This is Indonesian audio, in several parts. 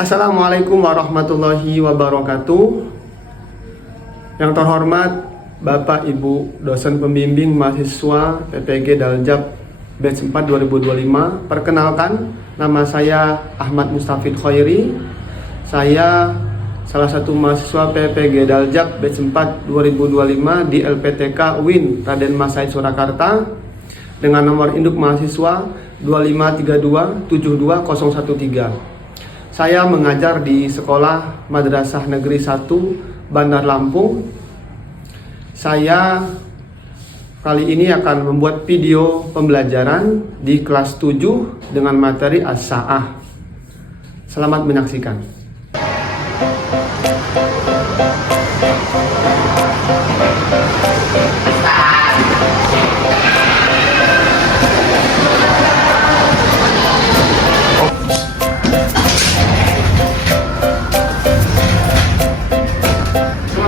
Assalamualaikum warahmatullahi wabarakatuh. Yang terhormat Bapak Ibu dosen pembimbing mahasiswa PPG Daljab batch 4 2025. Perkenalkan, nama saya Ahmad Mustafid Khairi. Saya salah satu mahasiswa PPG Daljab batch 4 2025 di LPTK UIN Raden Mas Said Surakarta dengan nomor induk mahasiswa 253272013. Saya mengajar di Sekolah Madrasah Negeri 1 Bandar Lampung. Saya kali ini akan membuat video pembelajaran di kelas 7 dengan materi As-Sa'ah. Selamat menyaksikan.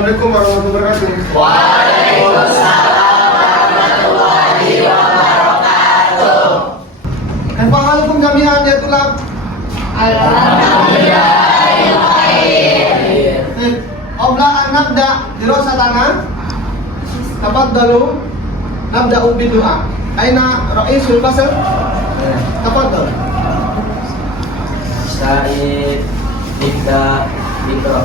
Assalamualaikum warahmatullahi wabarakatuh. Waalaikumsalam warahmatullahi wabarakatuh. Kaifa halukum jami'an ya tulab? Alhamdulillahil khair. Qabla an nabda dirasatana, tafaddalu nabda'u bidu'a. Aina ra'isul fasl? Tafaddal. Sa'id Ibda Ibra.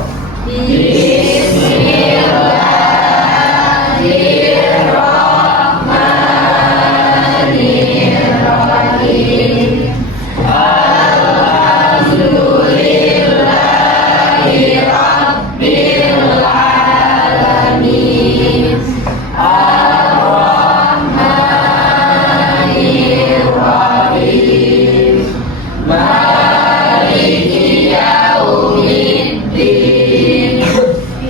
Bismillahirrahmanirrahim. Alhamdulillahi rabbil alamin. Ar-Rahmanir-Rahim. Maliki yaumiddin.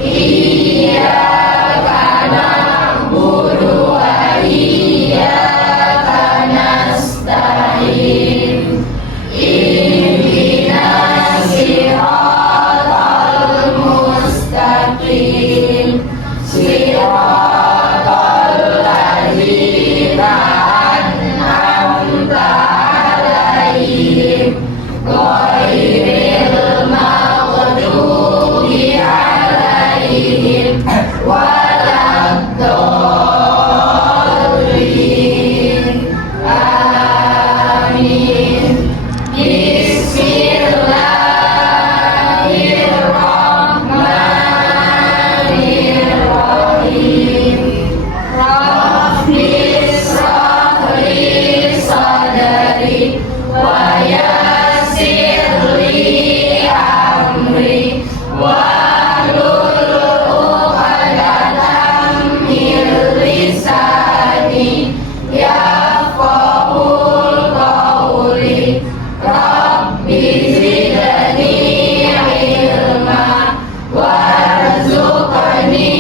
Iyyaka na'budu wa iyyaka nasta'in. Ihdinas siratal mustaqim. Siratal ladzina an'amta 'alaihim ghairil maghdubi 'alaihim waladdallin. Amin. Bismillahirrahmanirrahim. Rabbis shrah li sadri wa yassir li amri wahlul 'uqdatam min lisani yafqahul qawli. Rabbi zidni ilma warzuqni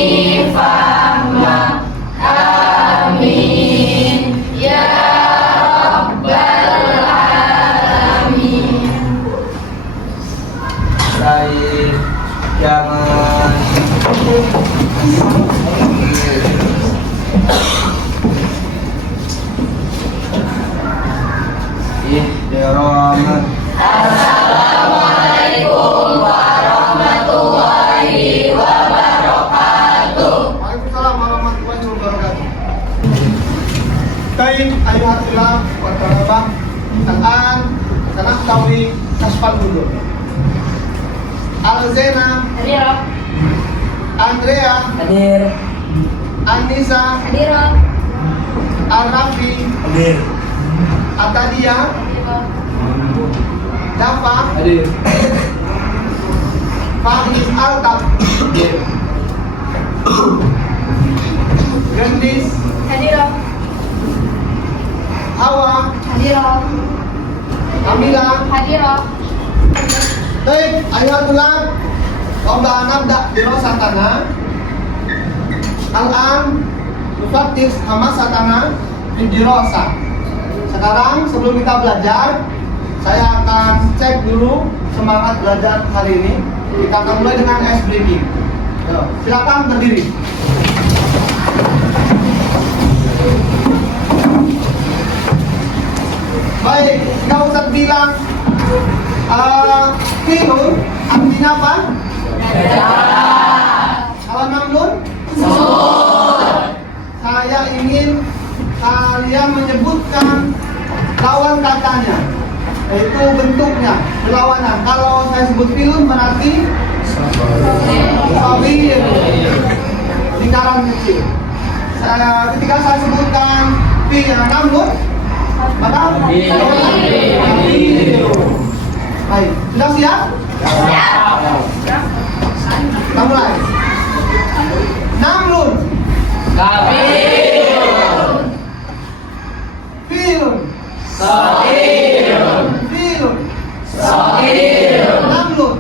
fahma. Amin ya rabbal alamin. Sa'id Jaman. Ihdiramah. Assalamualaikum warahmatullahi wabarakatuh. Waalaikumsalam warahmatullahi wabarakatuh. Baik, ayuhat tulab wa talabah. Al-an sanahtawi kasfal hudur. Al-Zena, Hadira. Andrea, Hadir. Anissa, Hadira. Al-Rafi, Hadir. Atadia, Dafa, Hadir. Fahim Altab, Hadir. Gendis, Hadira. Hawa, Hadira. Amila. Hadira. Baik, ayuhat tulab. Qabla an nabda dirasatana. Al-an nufattish hamasatana fi dirasah. Sekarang sebelum kita belajar, saya akan cek dulu semangat belajar hari ini. Kita akan mulai dengan ice breaking. Silakan berdiri. Baik, nggak usah bilang Filun artinya apa? Kalau namlun? Saya ingin kalian menyebutkan lawan katanya, yaitu bentuknya, berlawanan. Kalau saya sebut filun berarti sawir, lingkaran kecil. Ketika saya sebutkan namlun, maka baik, sudah siap? Kita mulai. Namlun, filun, filun, namlun,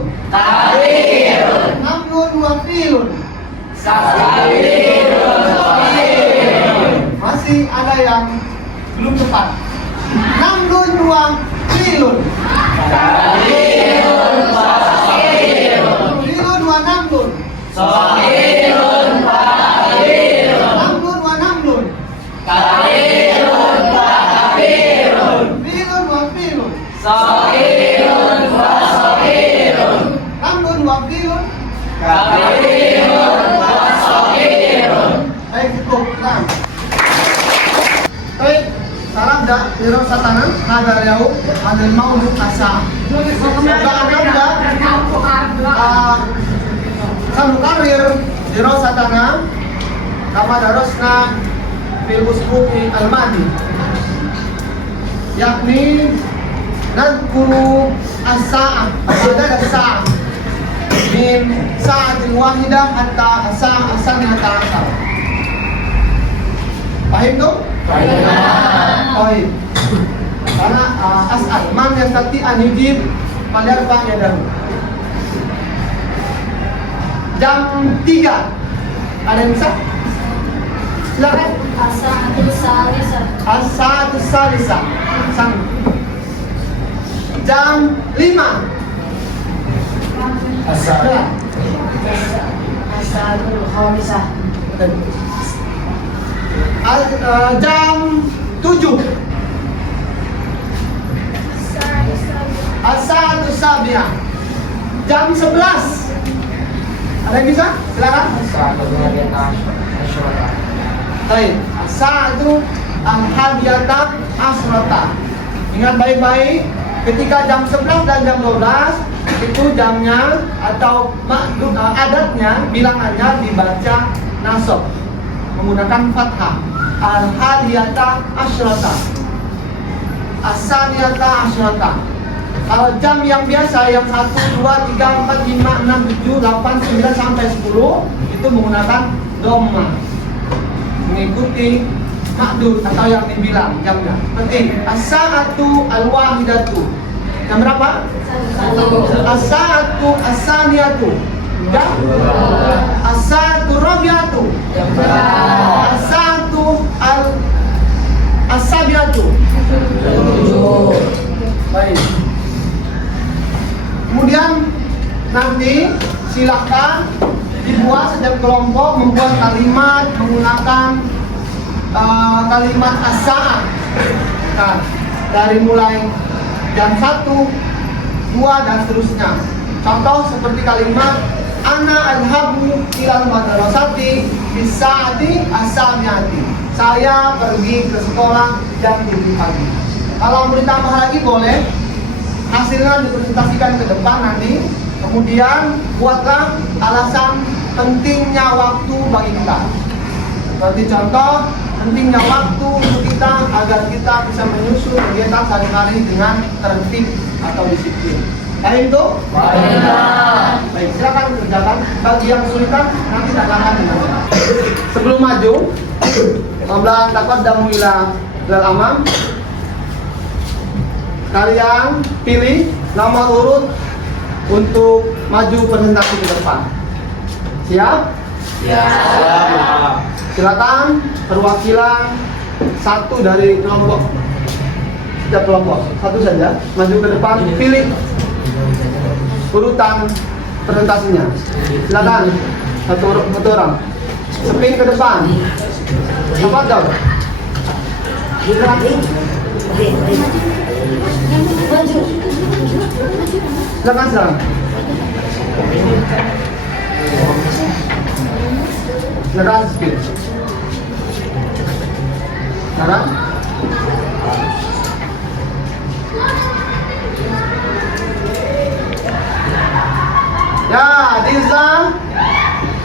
namlun wa filun. Masih ada yang belum tepat. Namlun wa filun. Filun wa namlun. Namlun wa namlun. Filun wa filun. Namlun wa filun. Baik, cukup. Nah. Baik, salam dah Wiro Satana, Naga Riau, Adel Maulud Asa. Semoga Anda sanu karir Wiro Satana, kama darosna fil usbu'i al-madi, yakni nadkuru as-sa'ah, ada as-sa'ah min sa'atin wahidah hatta as-sa'ah as-saniyata asar. Paham tuh? Baik. Karena as'al man yang tadi anjib pada rupanya dahulu. Jam 3 ada yang bisa? Silakan. As-sa'atus salisa. Jam 5. As-sa'atul khamisah. Jam 7. As-sa'atus sabi'ah. Jam 11. Ada yang bisa? Silakan. Baik. As-sa'atu al-hadiyata asrata. Ingat baik-baik, ketika jam 11 dan jam 12 itu jamnya atau adatnya, bilangannya dibaca nasab menggunakan fathah. Al-hadiyata asrata, as-saniyata asrata. Kalau jam yang biasa yang 1, 2, 3, 4, 5, 6, 7, 8, 9 sampai 10 itu menggunakan dhamma, mengikuti makdud atau yang dibilang jamnya. Penting. As-sa'atu al-wahidatu. Jam berapa? As-sa'atu as-saniyatu. Jam? As-sa'atu rabi'atu. As-sa'atu as-sabi'atu. Baik. Kemudian nanti silakan dibuat setiap kelompok membuat kalimat menggunakan kalimat as-sa'ah. Nah, dari mulai jam 1, 2 dan seterusnya. Contoh seperti kalimat ana adhabu ilal madrasati bisa'ati as-sabi'ati. Saya pergi ke sekolah jam 7 pagi. Kalau mau ditambah lagi boleh. Hasilnya dipresentasikan ke depan nanti. Kemudian buatlah alasan pentingnya waktu bagi kita. Seperti contoh, pentingnya waktu untuk kita agar kita bisa menyusun kegiatan sehari-hari dengan tertib atau disiplin. Baik itu? Baik, silakan kerjakan. Bagi yang kesulitan nanti tanyakan dengan saya. Sebelum maju, Qabla taqaddamu ila amam, kalian pilih nomor urut untuk maju presentasi ke depan. Siap? Siap. Silakan perwakilan satu dari kelompok, setiap kelompok satu saja maju ke depan, pilih urutan presentasinya. Silakan satu orang spin ke depan. Apa dong? Maju. Silakan. Silakan speed. Silakan. Ya, Islam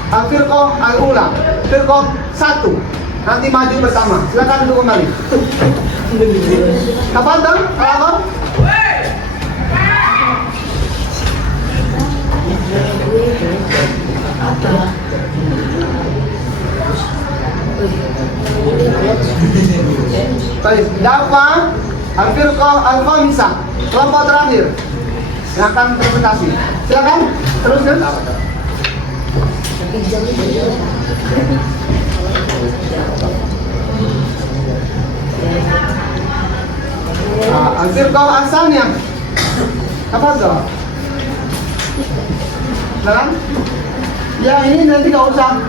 Al-Firqah Al-Ula, Firqah 1. Nanti maju bersama. Silakan duduk kembali. Tafadhal, kalau baik, Dafa Al-Firqah Al-Khamisah, kelompok terakhir yang akan presentasi. Silakan teruskan. Al-Firqah asalnya apa tuh? Silakan. Ya ini nanti nggak usah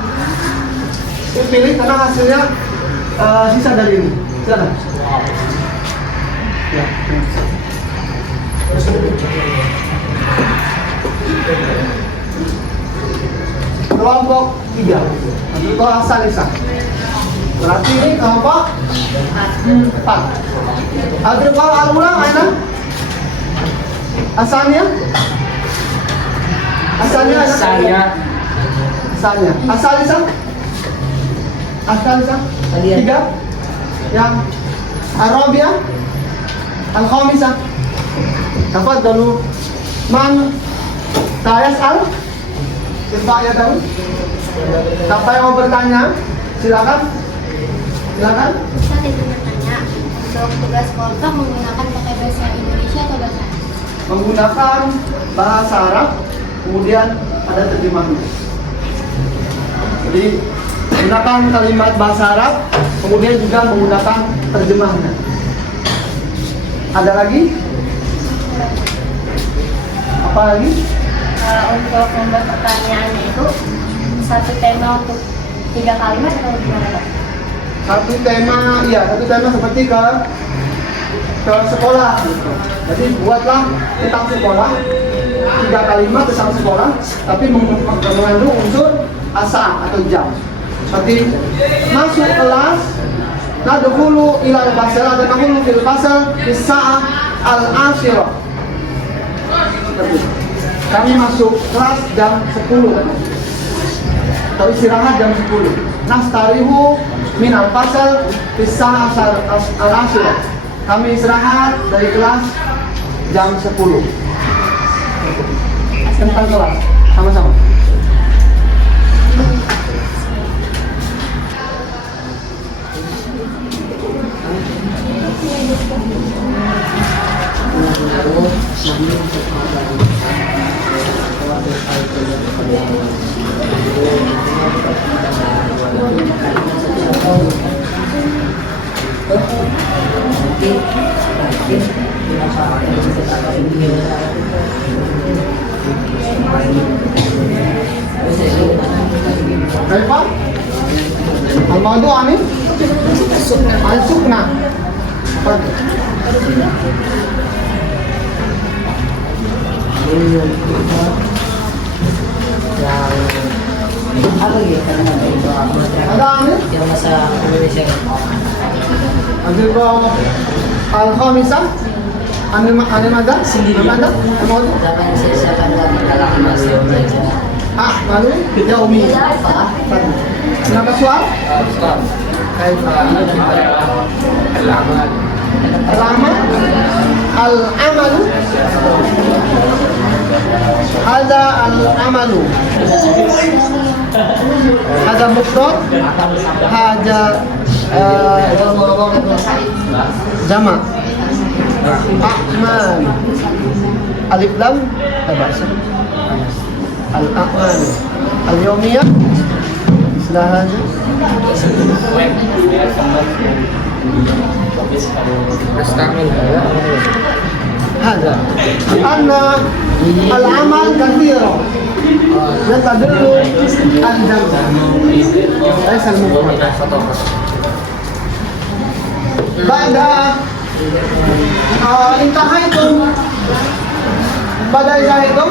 pilih karena hasilnya sisa dari ini. Silakan. Ya. Kelompok 3 Al-Firqah As-Salisah. Berarti ini kelompok 4. Al-Firqah Al-Ula mana? Asalnya? Asalnya ada? Asalnya. As-Salisah? As-Salisah? 3. Yang Ar-Rabi'ah? Al-Khamisah. Tafadhalu. Man tayas'al? Siapa ya tahu? Siapa yang mau bertanya? Silakan. Silakan. Ustaz itu bertanya, untuk tugas kelompok menggunakan pakai bahasa Indonesia atau bahasa Arab? Menggunakan bahasa Arab, kemudian ada terjemahan. Jadi menggunakan kalimat bahasa Arab, kemudian juga menggunakan terjemahnya. Ada lagi? Apa lagi? Untuk membuat pertanyaannya itu satu tema untuk 3 kalimat atau gimana Pak? Satu tema seperti ke sekolah. Jadi buatlah tentang sekolah, 3 kalimat tentang sekolah, tapi mengandung unsur asa atau jam. Seperti masuk kelas, nadkhulu ilal fasal atau nadkhulu fil fasal bis-sa'ah al-ashirah. Kami masuk kelas jam 10 atau istirahat jam 10. Nastarihu minal fasal bis-sa'ah al-ashirah. Kami istirahat dari kelas jam 10. Tentang kelas, sama-sama. Apa? Al-madu ani? Al-sukna. Ada ani? Yang bahasa Indonesia. Al-Firqah Al-Khamisah. Anil madad? Ada? Al-madu? Apa yang saya siapkan dalam bahasa Indonesia? Lalu yaumi. Kenapa soal? Al-amal. Al-amalu. Hada al-amalu. Hada mufrad. Hada jama'. A'mal. Alif lam. Tabasa. Al-a'mal. Al-yawmiyah. Istilah aja. هذا أن العمل كثير يتدل الجمع ليس المفرد بعد انتهيتم Badai itu?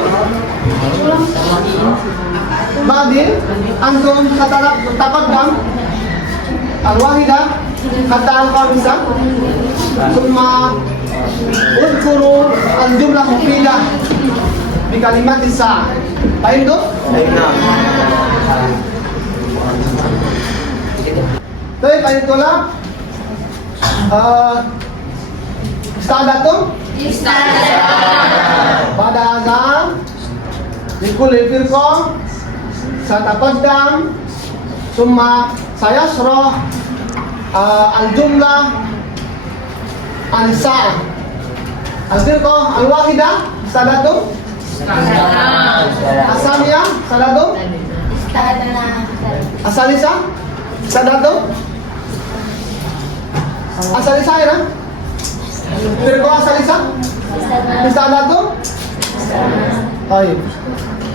Badin, antum taqaddam al-wahidah hatta al-khamisah. Summa udkuru al-jumlah mufidah bi kalimat isa. Paham tuh? Baik, Pak Tulab. Istadatum? Pada azam Likul firqah Sataqaddam Summa sayasroh al-jumlah Al-sa'ah Al-firqah al-wahidah Istadatum? Asamiyah? Istadatum? Asalisah? Istadatum? Asalisah ya? Firqah asalisah? Istadatum? Baik.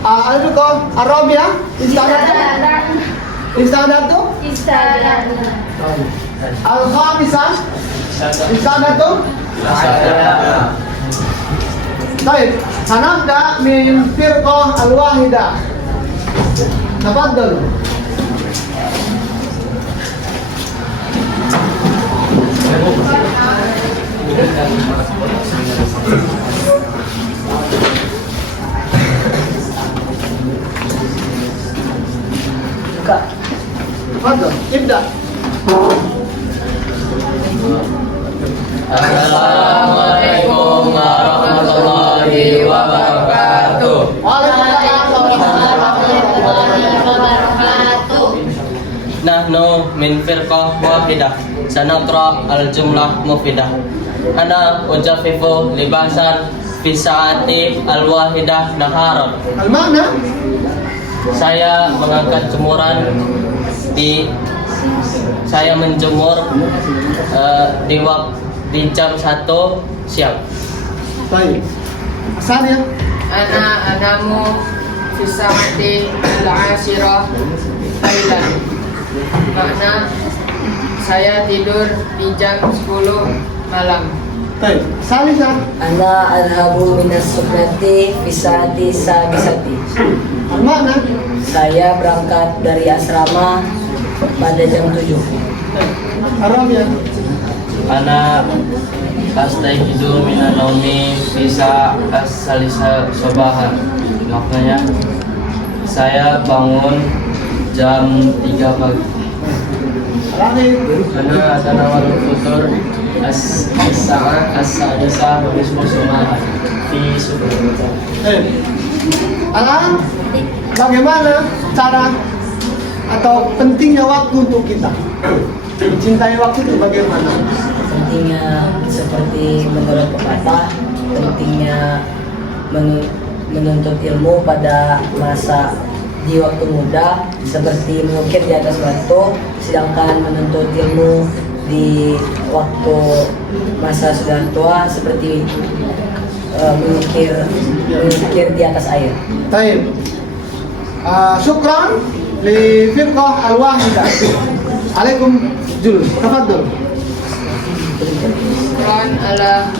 Al-firqah ar-rabi'ah? Istadatum? Al-khamisah? Istadatum? Baik. Hanabda min firqah al-wahidah. Tafadhal. Tafadhal, ibda. Assalamualaikum warahmatullahi wabarakatuh. Waalaikumsalam warahmatullahi wabarakatuh. Nahnu min firqah wahidah sanaqra al-jumlah mufidah. Ana ujafifu libasan fi saati al-wahidah naharan. Al-makna? Saya mengangkat jemuran saya menjemur di jam 1 siang. Baik. Asalnya? Anamu fisaati al-ashirah lailan. Makna saya tidur di jam 10 malam. Baik. Salisa? Ana adhabu minas sunnati fisati sabisati. Al-makna? Saya berangkat dari asrama pada jam 7. Arabia? Ana astaiqizu minan naumi bisa as-salisa sabahan. Maknanya saya bangun jam 3 pagi. Rahim? Ana atanawal futur as-sa'a as-sadisa wa nisfu subahan fi subuh. Alam, bagaimana cara atau pentingnya waktu untuk kita? Mencintai waktu itu bagaimana? Pentingnya seperti menurut pepatah, pentingnya menuntut ilmu pada masa di waktu muda seperti mengukir di atas batu, sedangkan menuntut ilmu di waktu masa sudah tua seperti mengukir di atas air. Baik. Syukran li firqah al-wahidah. Alaikum jul. Tafadhal. Quran ala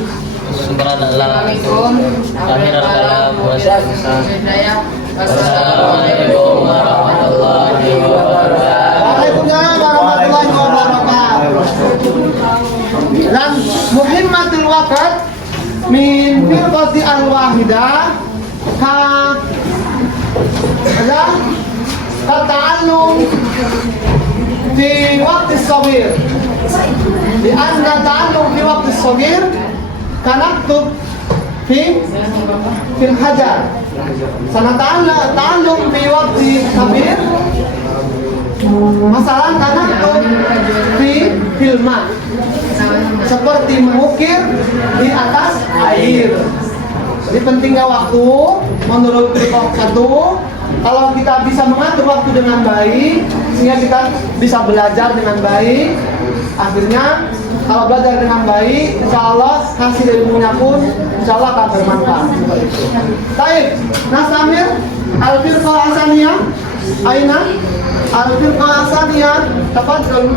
Assalamualaikum akhiral kalam wa hidayah. Assalamualaikum warahmatullahi wabarakatuh. Waalaikumsalam warahmatullahi wabarakatuh. Dan muhimmatul waqt min firqati al-wahidah ada ta'allum fi waqti as-saghir. Di anna ta'allum fi waqti as-saghir kanaktub fil hajar. Sanata'allum fi waqti kabir. Masalah kanaktub fil ma. Seperti mengukir di atas air. Jadi pentingnya waktu menurut firqah satu, kalau kita bisa mengatur waktu dengan baik, sehingga kita bisa belajar dengan baik, akhirnya kalau belajar dengan baik, insya Allah hasil ilmunya pun insya Allah akan bermanfaat. Baik, Nasamir, al-firqah asaniyah, aina, al-firqah asaniyah, tafadhal.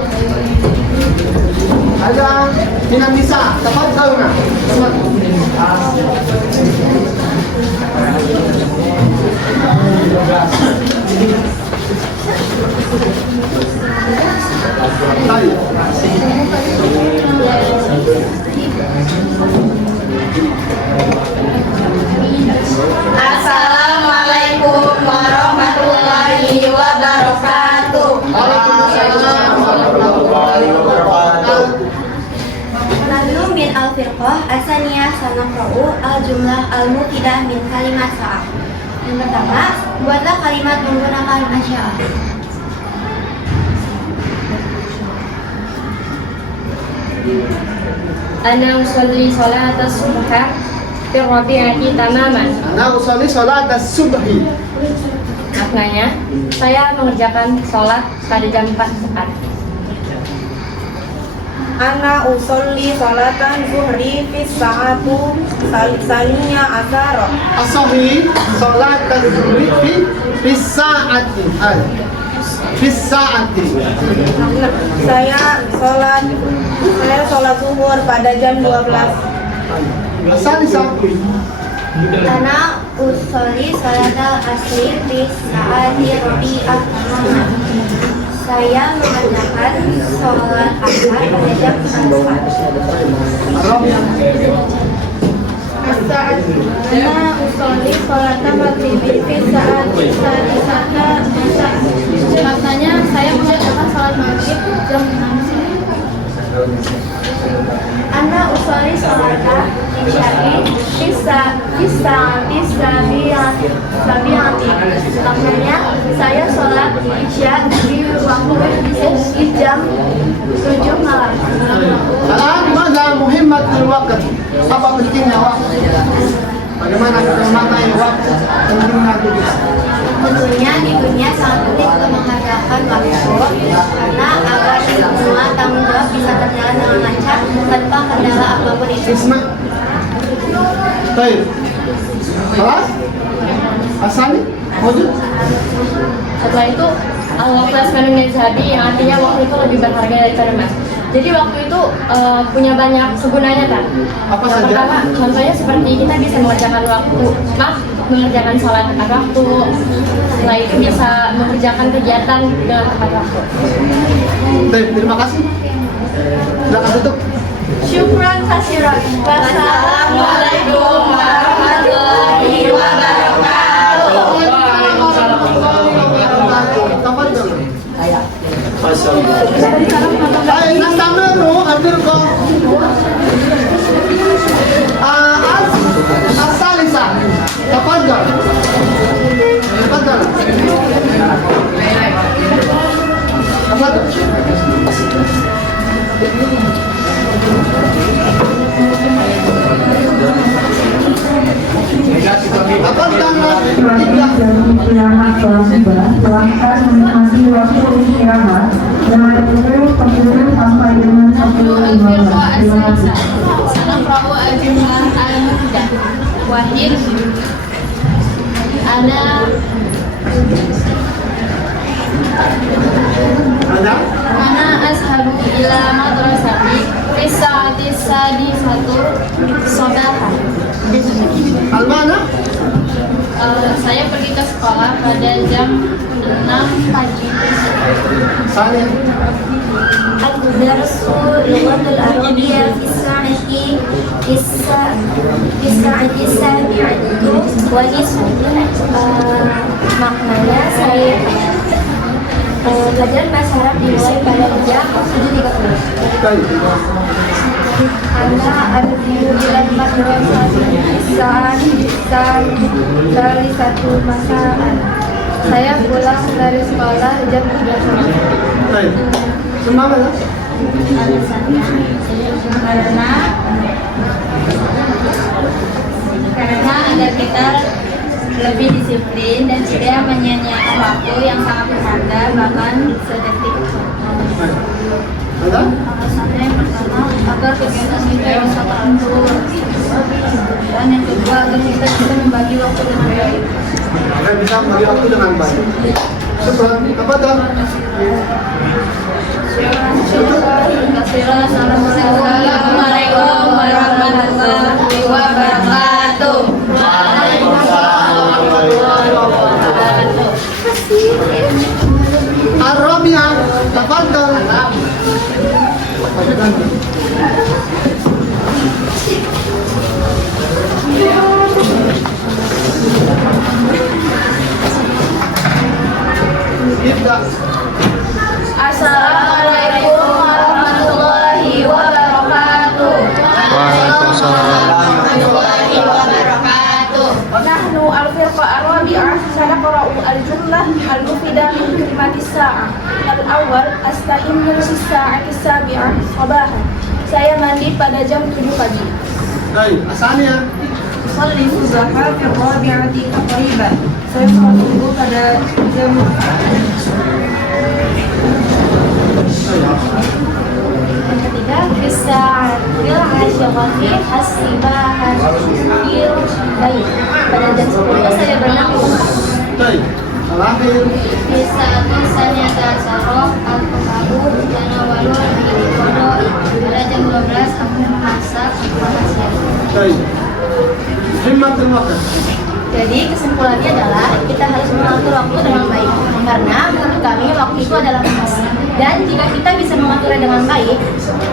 Ada minan nisa, tafadhalna. Al-Firqah Asaniyah Sanaqra'u Al-Jumlah Al-Mufidah min Kalimat Sa'ah. Yang pertama, buatlah kalimat menggunakan asya'ah. Ana usolli salatas subha fi rabi'ati tamaman. Ana usolli salatas subhi. Maknanya, saya mengerjakan sholat pada jam 4 tepat. Ana usolli salatan zuhri fi sa'atu salsaniya asara. Asohi salatas zuhri fi sa'ati. Fi sa'ati. Saya sholat zuhur pada jam 12. Salisa. Ana usolli salatal asri fi sa'ati rabi'ah tamaman. Saya mengerjakan sholat asar pada jam 4. Ana usolli salatal maghribi fi sa'ati sadisata masa. Maknanya saya mengerjakan sholat maghrib jam 6. Ana usolli salatal isya'i bisa sabiati. Maknanya saya sholat isya di waktu di jam 7 malam. Alam mada muhimmatul waqt. Apa pentingnya waktu? Bagaimana kita memakai waktu? Pentingnya itu. Tentunya di dunia sangat penting untuk menghargakan waktu karena agar semua tanggung jawab bisa berjalan dengan lancar tanpa kendala apapun itu. Isma. Baik. Kelas? Asani? Wujud? Setelah itu, al-waqtu asmanun min zahabi, yang artinya waktu itu lebih berharga daripada emas. Jadi waktu itu punya banyak kegunaannya kan. Apa Yang saja? pertama, contohnya seperti kita bisa mengerjakan sholat tepat waktu. Setelah itu bisa mengerjakan kegiatan dengan tepat waktu. Baik, terima kasih. Silakan tutup. Syukran kasiran. Wassalamualaikum warahmatullahi wabarakatuh. Baik, nastamiru hadirkum. As-salisa. Tafadhal. Tafadhal. Tafadhal. Istirahat kelas 11, silahkan menikmati waktu istirahat dari pukul 10 sampai dengan 10.15. Terima kasih. Sanaqra'u al-jumlah al-mufidah. Wahid. Ana ashabu ila madrasati fi sa'ati sadisatu sabahan. Al-mana? Saya pergi ke sekolah pada jam 6 pagi. Sani. Ad-darsu lughatul arabiyyah fi sa'ati sabi'atu wa nisfu. Maknanya saya belajar bahasa Arab dimulai pada jam 7.30. Baik. Ana al-biru bilan madrasati saat dari satu masaan. Saya pulang dari sekolah jam 3 sore. Baik. Semangat. Alasannya karena agar kita lebih disiplin dan tidak menyia-nyiakan waktu yang sangat berharga bahkan sedetik. Ada? Alasannya yang pertama agar kegiatan kita bisa teratur dan yang kedua agar kita bisa membagi waktu dengan baik. Agar bisa membagi waktu dengan baik. Syukran. Tafadhal. Assalamualaikum warahmatullahi wabarakatuh. Ar-Rabi'ah. Tafadhal. Ibda. Assalamualaikum warahmatullahi wabarakatuh. سنقرأ الجملة المفيدة من كلمة الساعة. الأول أستحم في الساعة السابعة صباحا. Saya mandi pada jam 7 pagi. Baik, asalnya. Usalli subha fi rabi'ati taqriban. Saya sholat subuh pada jam Yang ketiga, bisa asyirati hasibahatil baik. Pada jam 10 saya berenang di rumah. Baik, terakhir. Bisa misalnya tasarruf al-fuqahu janawalul biqadai. Pada jam 12 aku memasak siang. Baik. Himmatul waqt. Jadi kesimpulannya adalah kita harus mengatur waktu dengan baik, karena menurut kami waktu itu adalah emas. Dan jika kita bisa mengaturnya dengan baik,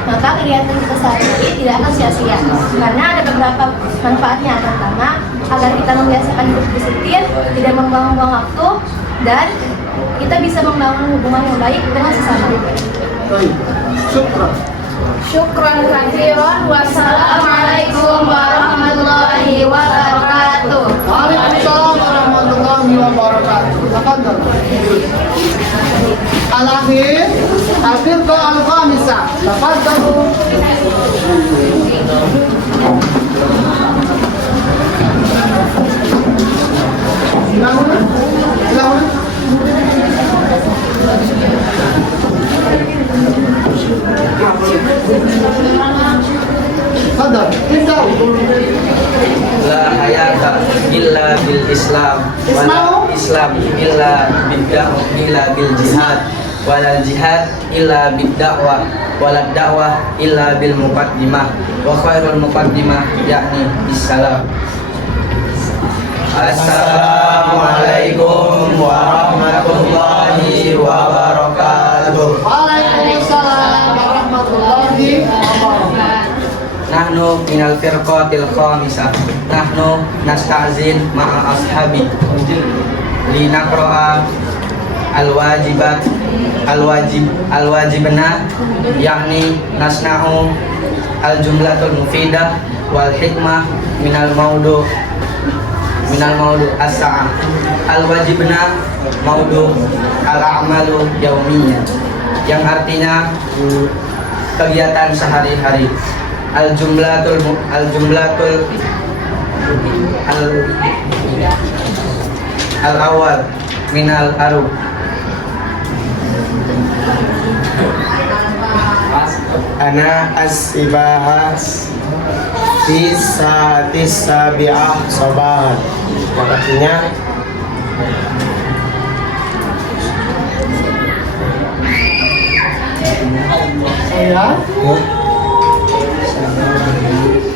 maka kegiatan kita sehari-hari tidak akan sia-sia. Karena ada beberapa manfaatnya, pertama agar kita membiasakan hidup disiplin, tidak membuang-buang waktu, dan kita bisa membangun hubungan yang baik dengan sesama. Baik, syukran. Syukran katsiran. Wassalamualaikum warahmatullahi wabarakatuh. Waalaikumsalam warahmatullahi wabarakatuh. Tafadhal. Al-akhir, al-firqa al-khamisah. Tafadhalu. Silahkan. Silahkan. Tafadhal. Ibda'u. La hayata illa bil Islam, wala Islam illa bil jihad, wala jihad illa bid dakwah, wala dakwah illa bil muqaddimah, wa khairul muqaddimah yakni issalam. Assalamualaikum warahmatullahi wabarakatuh. Waalaikumsalam warahmatullahi wabarakatuh. Nahnu minal firqatil khamisah. Nahnu nasta'zin ma'a ashabi linaqra'a al-wajibna yakni nasna'u al-jumlatul mufidah wal hikmah minal maudu as-sa'ah. Al-wajibna maudu al-a'malu yaumiyah, yang artinya kegiatan sehari-hari. Al-jumlatul al-awwal minal arub. Ana as-ibahas fi sa'atis sabi'ah sabahan.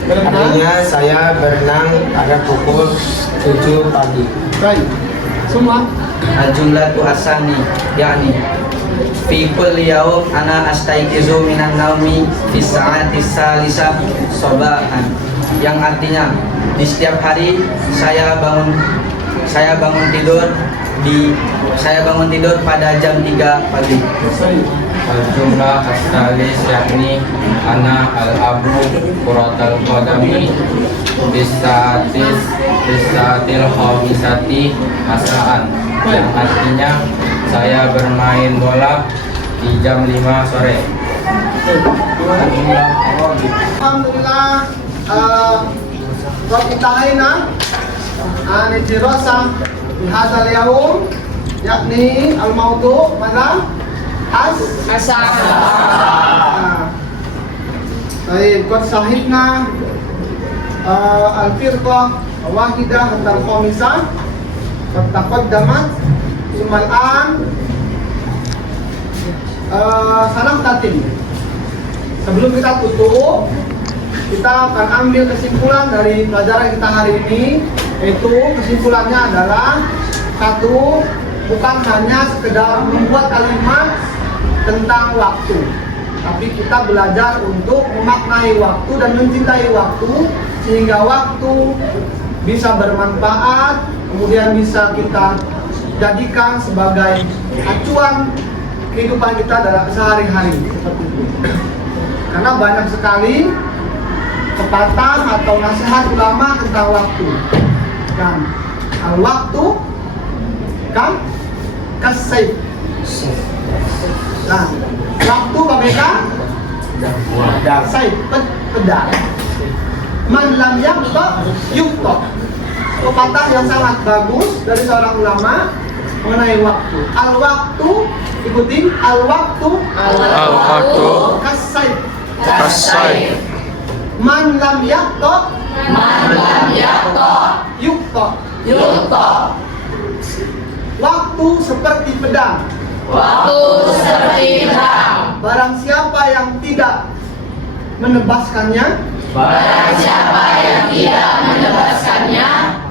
Yang artinya saya berenang pada pukul 7 pagi. Baik. Semua Al-jumlatu asani yakni fi kulli yaum ana astaiqizu minan naumi fi sa'ati salisah sabahan, yang artinya di setiap hari saya bangun tidur pada jam 3 pagi. Al-jumlah as-salis yakni ana al-abu kuratal qadami bisatil khamisati masaan, yang artinya saya bermain bola di jam 5 sore. alhamdulillah kita haina ani dirasa di hadzal yaum yakni al-maudu mana baik, qad sahibna al-firqah wahidah al-khamisah qad taqaddamat sumal an sanam tatim. Sebelum kita tutup, kita akan ambil kesimpulan dari pelajaran kita hari ini, yaitu kesimpulannya adalah satu, bukan hanya sekedar membuat kalimat tentang waktu, tapi kita belajar untuk memaknai waktu dan mencintai waktu, sehingga waktu bisa bermanfaat, kemudian bisa kita jadikan sebagai acuan kehidupan kita dalam sehari-hari seperti itu. Karena banyak sekali pepatah atau nasihat ulama tentang waktu. Dan waktu Saif, pedang. Man lam yaqta yuqta. Pepatah yang sangat bagus dari seorang ulama mengenai waktu. Al-waktu, ikutin, al-waktu kas-saif. Man lam yaqta yuqta. Waktu seperti pedang. Barang siapa yang tidak menebaskannya,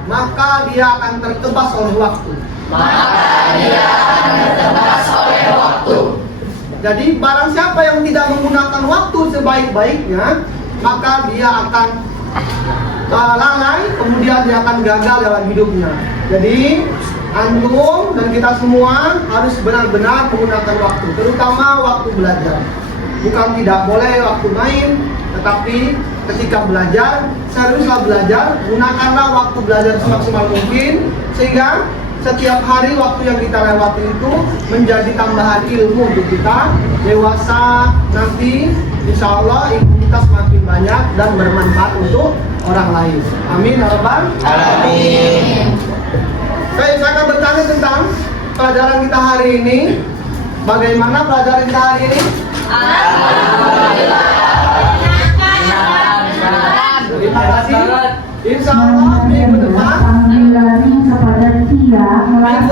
maka dia akan tertebas oleh waktu. Jadi barang siapa yang tidak menggunakan waktu sebaik-baiknya, maka dia akan lalai, kemudian dia akan gagal dalam hidupnya. Jadi antum dan kita semua harus benar-benar menggunakan waktu, terutama waktu belajar. Bukan tidak boleh waktu main, tetapi ketika belajar, seriuslah belajar, gunakanlah waktu belajar semaksimal mungkin, sehingga setiap hari waktu yang kita lewati itu menjadi tambahan ilmu untuk kita dewasa nanti. Insya Allah ilmu kita semakin banyak dan bermanfaat untuk orang lain. Amin ya rabbal alamin. Saya akan bertanya tentang pelajaran kita hari ini. Bagaimana pelajaran kita hari ini? Terima kasih. Insya Allah minggu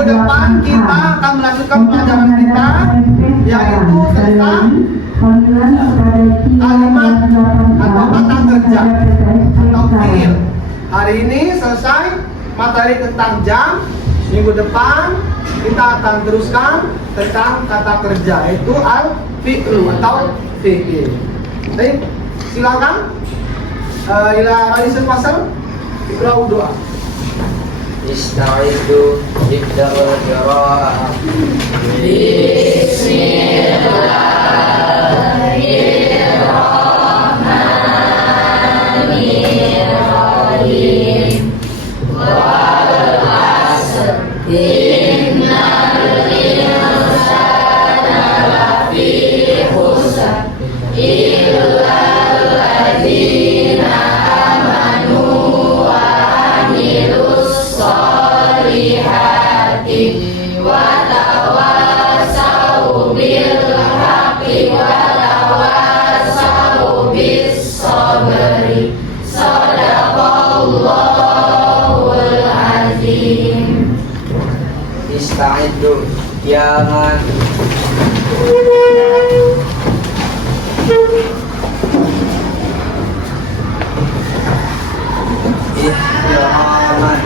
depan kita akan melanjutkan pelajaran kita, yaitu tentang kalimat atau kata kerja atau fi'il. Hari ini selesai materi tentang jam. Minggu depan kita akan teruskan tentang kata kerja, yaitu al-fi'lu atau fi'il. Baik, silakan. Ila Raisul Fasal, iqra'u doa. Istaizu ibda'ul qira'ah. Bismillahirrahmanirrahim. Wal 'asr, innal insana lafi khusr illa alladzina amanu wa 'amilus sholihati wa tawassaw bil haqqi wa tawassaw bis sabri. Shadaqallahul azim. Istaizu jangan ihtiraman